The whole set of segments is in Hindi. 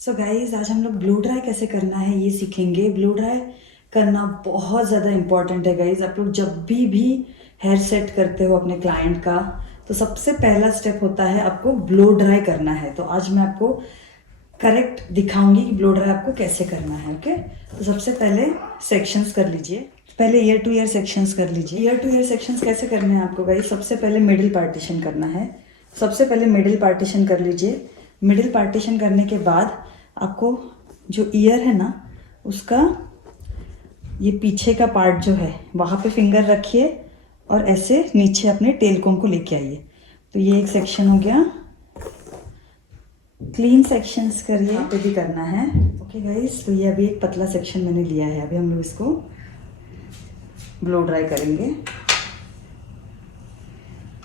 सो गाइज आज हम लोग ब्लो ड्राई कैसे करना है ये सीखेंगे। ब्लो ड्राई करना बहुत ज़्यादा इम्पॉर्टेंट है गाइज। आप लोग जब भी हेयर सेट करते हो अपने क्लाइंट का, तो सबसे पहला स्टेप होता है आपको ब्लो ड्राई करना है। तो आज मैं आपको करेक्ट दिखाऊंगी कि ब्लो ड्राई आपको कैसे करना है। ओके, तो सबसे पहले सेक्शंस कर लीजिए। पहले ईयर टू ईयर सेक्शंस कर लीजिए। ईयर टू ईयर सेक्शंस कैसे करने हैं आपको गाइज? सबसे पहले मिडिल पार्टीशन करना है। सबसे पहले मिडिल पार्टीशन कर लीजिए। मिडिल पार्टीशन करने के बाद आपको जो ईयर है ना, उसका ये पीछे का पार्ट जो है वहाँ पे फिंगर रखिए और ऐसे नीचे अपने टेल कोम को लेके आइए। तो ये एक सेक्शन हो गया। क्लीन सेक्शंस करिए, यहाँ पे भी करना है। ओके गाइस, तो ये अभी एक पतला सेक्शन मैंने लिया है। अभी हम लोग इसको ब्लो ड्राई करेंगे।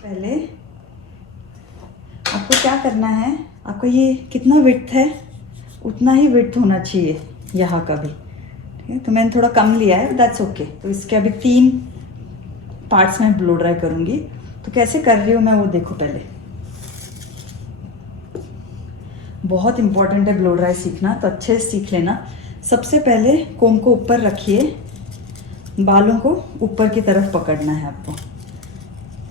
पहले आपको क्या करना है, आपको ये कितना विड्थ है उतना ही विड्थ होना चाहिए यहाँ का भी। ठीक है, तो मैंने थोड़ा कम लिया है, दैट्स ओके। तो इसके अभी 3 पार्ट्स में ब्लो ड्राई करूँगी। तो कैसे कर रही हूँ मैं वो देखो। पहले बहुत इंपॉर्टेंट है ब्लो ड्राई सीखना, तो अच्छे से सीख लेना। सबसे पहले कोम को ऊपर रखिए, बालों को ऊपर की तरफ पकड़ना है आपको।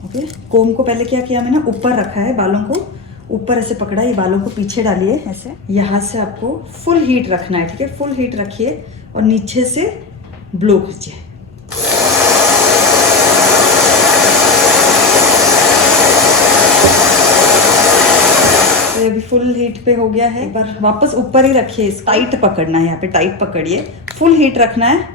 ओके, कोम को पहले क्या किया मैंने, ऊपर रखा है, बालों को ऊपर ऐसे पकड़ा। ये बालों को पीछे डालिए ऐसे। यहाँ से आपको फुल हीट रखना है। ठीक है, फुल हीट रखिए और नीचे से ब्लो कीजिए। तो अभी फुल हीट पे हो गया है। एक बार वापस ऊपर ही रखिए, टाइट पकड़ना है, यहाँ पे टाइट पकड़िए, फुल हीट रखना है।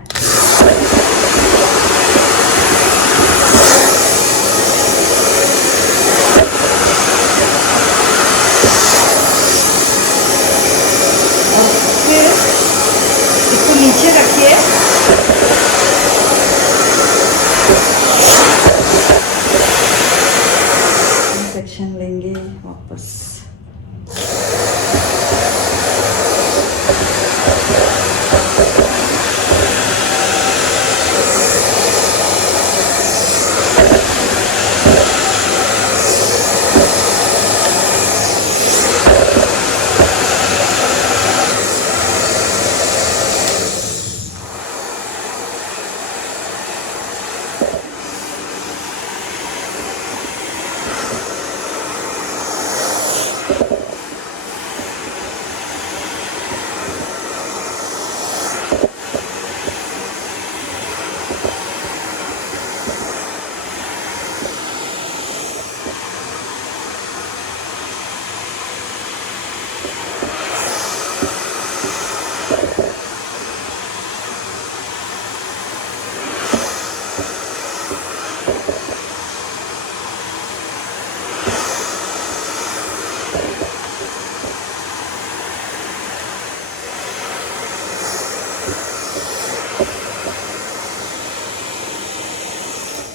नीचे रखिए, सेक्शन लेंगे वापस।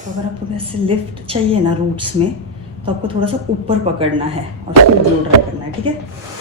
अगर आपको वैसे लिफ्ट चाहिए ना रूट्स में, तो आपको थोड़ा सा ऊपर पकड़ना है और फिर ब्लो ड्राई करना है। ठीक है,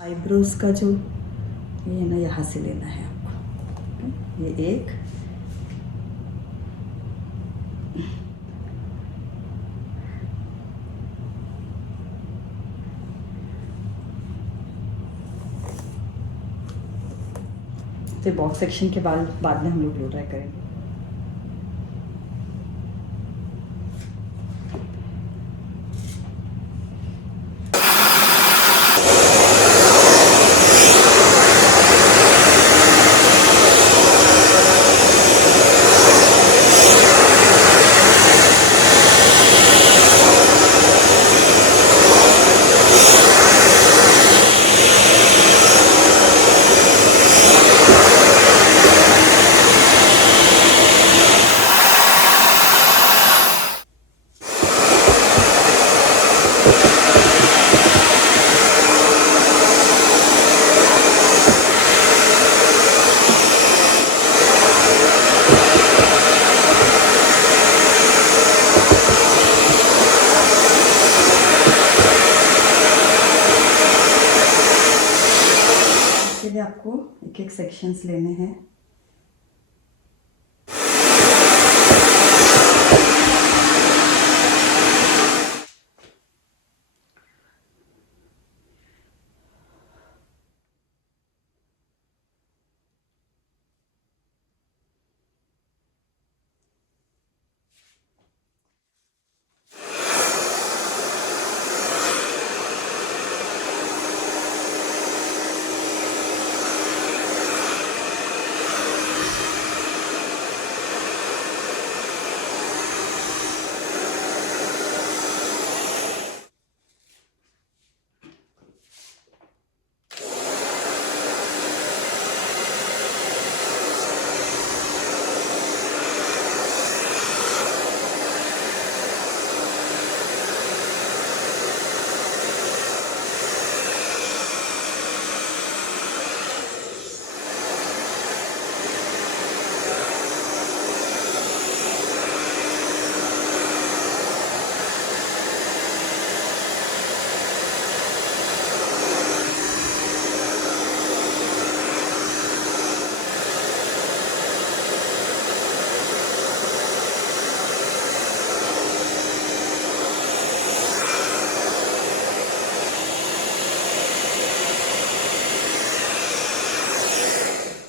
आईब्रोज का जो ये है ना, यहाँ से लेना है आपको। ये एक, तो बॉक्स सेक्शन के बाद में हम लोग ब्लो ड्राई करेंगे। इसके लिए आपको एक एक सेक्शंस लेने हैं।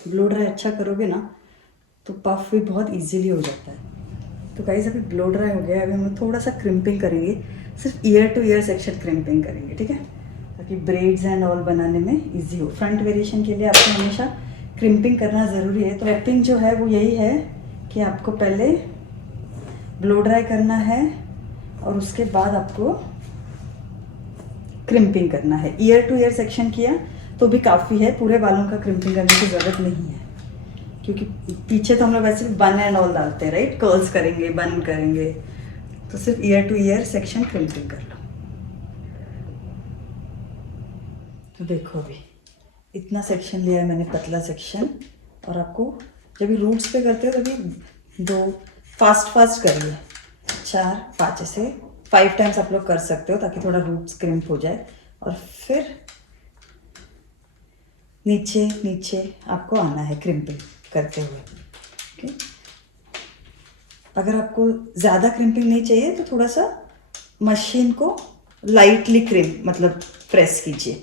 ब्लो ड्राई अच्छा करोगे ना तो पफ भी बहुत इजीली हो जाता है। तो गाइस अभी ब्लो ड्राई हो गया है, अभी हम लोग थोड़ा सा क्रिम्पिंग करेंगे, सिर्फ year two year section crimping करेंगे, ठीक है, ताकि ब्रेड्स एंड ऑल बनाने में इजी हो। फ्रंट वेरिएशन के लिए आपको हमेशा क्रिम्पिंग करना ज़रूरी है। तो रैपिंग जो है वो यही है कि आपको पहले ब्लो ड्राई करना है और उसके बाद आपको क्रिम्पिंग करना है। ईयर टू ईयर सेक्शन किया तो भी काफ़ी है, पूरे बालों का क्रिम्पिंग करने की ज़रूरत नहीं है, क्योंकि पीछे तो हम लोग वैसे भी बन एंड ऑल डालते हैं, राइट, कर्ल्स करेंगे, बन करेंगे, तो सिर्फ year two year section crimping कर लो। तो देखो अभी इतना सेक्शन लिया है मैंने, पतला सेक्शन, और आपको जब भी रूट्स पे करते हो तभी दो फास्ट करिए, 4-5 ऐसे 5 टाइम्स आप लोग कर सकते हो ताकि थोड़ा रूट्स क्रिम्प हो जाए। और फिर नीचे नीचे आपको आना है क्रिम्पिंग करते हुए, ओके। अगर आपको ज़्यादा क्रिम्पिंग नहीं चाहिए तो थोड़ा सा मशीन को लाइटली मतलब प्रेस कीजिए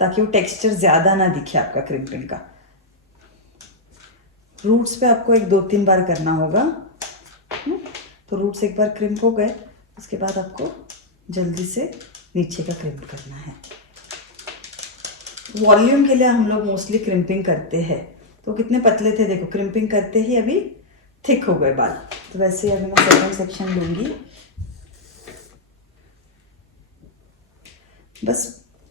ताकि वो टेक्सचर ज़्यादा ना दिखे आपका क्रिम्पिंग का। रूट्स पे आपको 1-2-3 बार करना होगा। तो रूट्स एक बार क्रिम्प हो गए, उसके बाद आपको जल्दी से नीचे का क्रिम्प करना है। वॉल्यूम के लिए हम लोग मोस्टली क्रिम्पिंग करते हैं। तो कितने पतले थे देखो, क्रिम्पिंग करते ही अभी थिक हो गए बाल। तो वैसे ही अभी मैं सेकंड सेक्शन लूँगी, बस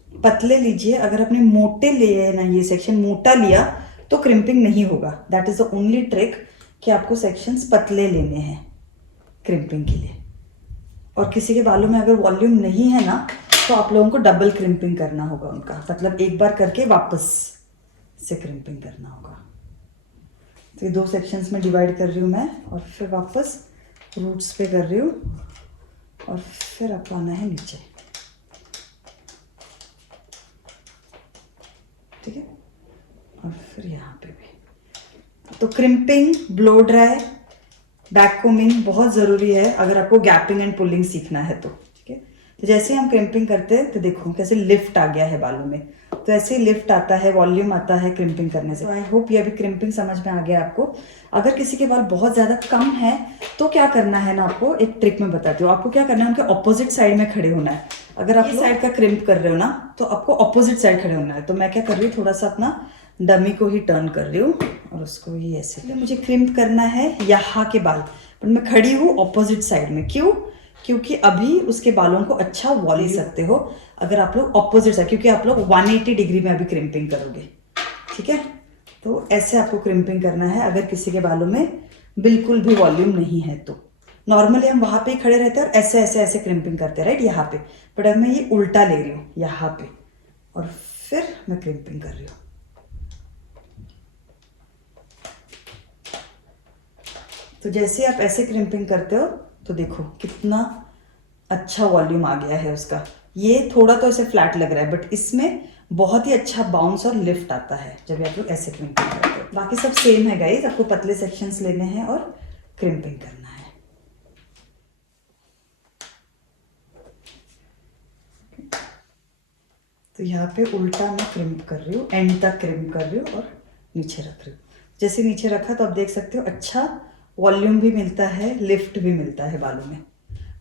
पतले लीजिए। अगर आपने मोटे लिए ना, ये सेक्शन मोटा लिया तो क्रिम्पिंग नहीं होगा। That is the only trick कि आपको सेक्शंस पतले लेने हैं क्रिम्पिंग के लिए। और किसी के बालों में अगर वॉल्यूम नहीं है ना तो आप लोगों को डबल क्रिम्पिंग करना होगा उनका, मतलब एक बार करके वापस से क्रिम्पिंग करना होगा। तो ये 2 सेक्शंस में डिवाइड कर रही हूँ मैं, और फिर वापस रूट्स पे कर रही हूँ, और फिर आपको आना है नीचे, ठीक है, और फिर यहाँ पे भी। तो crimping, blow dry, back combing बहुत ज़रूरी है अगर आपको गैपिंग एंड पुलिंग सीखना है तो, ठीक है। तो जैसे हम क्रिम्पिंग करते हैं तो देखो कैसे लिफ्ट आ गया है बालों में, तो ऐसे ही लिफ्ट आता है, वॉल्यूम आता है क्रिम्पिंग करने से। तो आई होप ये अभी क्रिम्पिंग समझ में आ गया आपको। अगर किसी के बाल बहुत ज़्यादा कम है तो क्या करना है ना, आपको एक ट्रिक में बताती हूँ। आपको क्या करना है, उनके ऑपोजिट साइड में खड़े होना है। अगर आप इस साइड का क्रिम्प कर रहे हो ना तो आपको ऑपोजिट साइड खड़े होना है। तो मैं क्या कर रही हूँ, थोड़ा सा अपना डमी को ही टर्न कर रही हूँ और उसको ही ऐसे, मुझे क्रिम्प करना है यहाँ के बाल, पर मैं खड़ी हूँ ऑपोजिट साइड में। क्यों? क्योंकि अभी उसके बालों को अच्छा वॉली सकते हो अगर आप लोग ऑपोजिट साइड, क्योंकि आप लोग 180 डिग्री में अभी क्रिम्पिंग करोगे, ठीक है। तो ऐसे आपको क्रिम्पिंग करना है अगर किसी के बालों में बिल्कुल भी वॉल्यूम नहीं है तो। नॉर्मली हम वहाँ पे ही खड़े रहते हैं और ऐसे ऐसे ऐसे क्रिम्पिंग करते हैं, राइट, यहाँ पे। बट अब मैं ये उल्टा ले रही हूँ यहाँ पे, और फिर मैं क्रिम्पिंग कर रही हूँ। तो जैसे आप ऐसे क्रिम्पिंग करते हो तो देखो कितना अच्छा वॉल्यूम आ गया है उसका। ये थोड़ा तो ऐसे फ्लैट लग रहा है, बट इसमें बहुत ही अच्छा बाउंस और लिफ्ट आता है जब आप लोग ऐसे क्रिम्पिंग करते हो। बाकी सब सेम है गाइज, आपको पतले सेक्शंस लेने हैं और क्रिम्पिंग करना है। तो यहाँ पे उल्टा मैं क्रिम्प कर रही हूँ, एंड तक क्रिम्प कर रही हूँ और नीचे रख रही हूँ। जैसे नीचे रखा तो आप देख सकते हो अच्छा वॉल्यूम भी मिलता है, लिफ्ट भी मिलता है बालों में।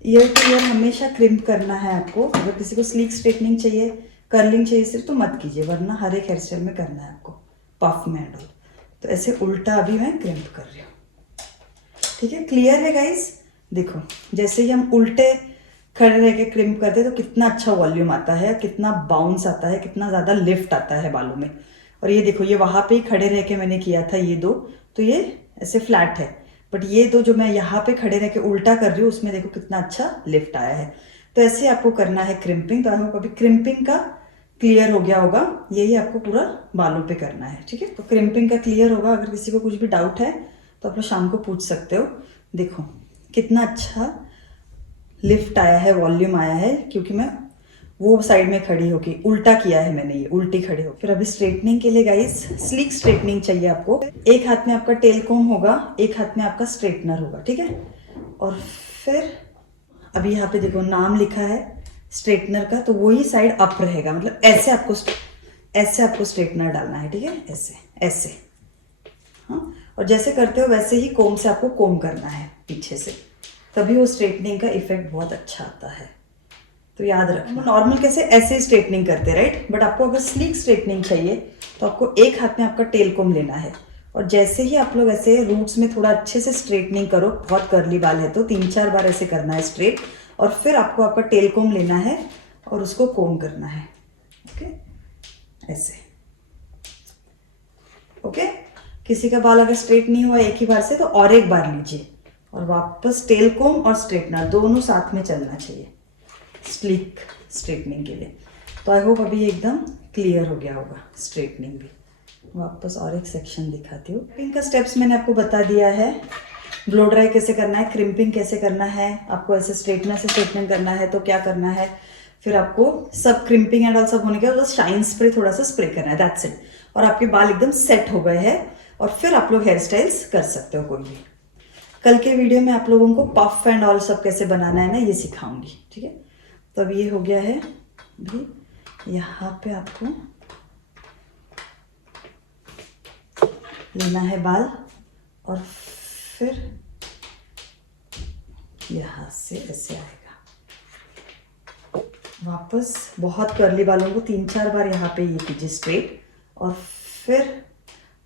ईयर टू ईयर हमेशा क्रिम्प करना है आपको। अगर किसी को स्लीक स्ट्रेटनिंग चाहिए, कर्लिंग चाहिए सिर्फ, तो मत कीजिए, वरना हर एक हेयर स्टाइल में करना है आपको, पफ में एंड ऑल। तो ऐसे उल्टा अभी मैं क्रिम्प कर रही हूँ, ठीक है। क्लियर है गाइज? देखो जैसे ही हम उल्टे खड़े रह के क्रिम्प करते हैं तो कितना अच्छा वॉल्यूम आता है, कितना बाउंस आता है, कितना ज़्यादा लिफ्ट आता है बालों में। और ये देखो, ये वहाँ पे ही खड़े रह के मैंने किया था ये दो, तो ये ऐसे फ्लैट है, बट ये दो जो मैं यहाँ पे खड़े रह के उल्टा कर रही हूँ उसमें देखो कितना अच्छा लिफ्ट आया है। तो ऐसे आपको करना है क्रिम्पिंग। तो आपको अभी क्रिम्पिंग का क्लियर हो गया होगा, यही आपको पूरा बालों पे करना है, ठीक है। तो क्रिम्पिंग का क्लियर होगा। अगर किसी को कुछ भी डाउट है तो आप लोग शाम को पूछ सकते हो। देखो कितना अच्छा लिफ्ट आया है, वॉल्यूम आया है, क्योंकि मैं वो साइड में खड़ी होके उल्टा किया है मैंने, ये उल्टी खड़े हो। फिर अभी स्ट्रेटनिंग के लिए गाइस, स्लीक स्ट्रेटनिंग चाहिए आपको। एक हाथ में आपका टेल कॉम होगा, एक हाथ में आपका स्ट्रेटनर होगा, ठीक है। और फिर अभी यहाँ पे देखो नाम लिखा है स्ट्रेटनर का, तो वही साइड अप रहेगा, मतलब ऐसे आपको स्ट्रेटनर डालना है, ठीक है, ऐसे ऐसे। हाँ, और जैसे करते हो वैसे ही कोम से आपको कोम करना है पीछे से, तभी वो स्ट्रेटनिंग का इफेक्ट बहुत अच्छा आता है। तो याद रखना, नॉर्मल कैसे ऐसे स्ट्रेटनिंग करते हैं, राइट, बट आपको अगर स्लीक स्ट्रेटनिंग चाहिए तो आपको एक हाथ में आपका टेल कोम लेना है, और जैसे ही आप लोग ऐसे रूट्स में थोड़ा अच्छे से स्ट्रेटनिंग करो, बहुत कर्ली बाल है तो 3-4 बार ऐसे करना है स्ट्रेट, और फिर आपको आपका टेल कोम लेना है और उसको कोम करना है, ओके, ऐसे, ओके। किसी का बाल अगर स्ट्रेट नहीं हुआ एक ही बार से तो और एक बार लीजिए, और वापस टेल कोम और स्ट्रेटनर दोनों साथ में चलना चाहिए स्लीक स्ट्रेटनिंग के लिए। तो आई होप अभी एकदम क्लियर हो गया होगा स्ट्रेटनिंग भी। वापस और एक सेक्शन दिखाती हूँ। क्रिम्पिंग का स्टेप्स मैंने आपको बता दिया है, ब्लो ड्राई कैसे करना है, क्रिम्पिंग कैसे करना है, आपको ऐसे स्ट्रेटनर से स्ट्रेटनिंग करना है तो क्या करना है, फिर आपको सब क्रिम्पिंग एंड ऑल सब होने के बाद बस शाइन स्प्रे थोड़ा सा स्प्रे करना है, दैट्स इट। और आपके बाल एकदम सेट हो गए हैं, और फिर आप लोग हेयर स्टाइल्स कर सकते हो कोई भी। कल के वीडियो में आप लोगों को पफ एंड ऑल सब कैसे बनाना है ना, ये सिखाऊंगी, ठीक है। तो अब ये हो गया है, अभी यहाँ पे आपको लेना है बाल, और फिर यहाँ से ऐसे आएगा वापस। बहुत कर्ली बालों को 3-4 बार यहाँ पे ये कीजिए स्ट्रेट, और फिर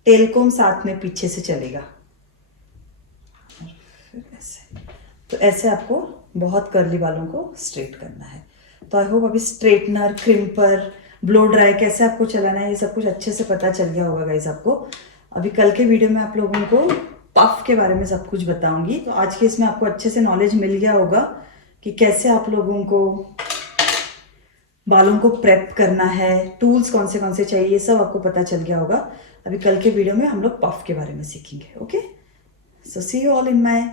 टेल कोम साथ में पीछे से चलेगा, और फिर ऐसे। तो ऐसे आपको बहुत कर्ली बालों को स्ट्रेट करना है। तो आई होप अभी स्ट्रेटनर, क्रिम्पर, ब्लो ड्राई कैसे आपको चलाना है ये सब कुछ अच्छे से पता चल गया होगा गाइज आपको। अभी कल के वीडियो में आप लोगों को पफ के बारे में सब कुछ बताऊंगी। तो आज के इसमें आपको अच्छे से नॉलेज मिल गया होगा कि कैसे आप लोगों को बालों को प्रेप करना है, टूल्स कौन से चाहिए, ये सब आपको पता चल गया होगा। अभी कल के वीडियो में हम लोग पफ के बारे में सीखेंगे, okay. So see you all in my,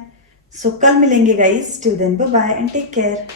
so कल मिलेंगे guys, till then bye bye and take care.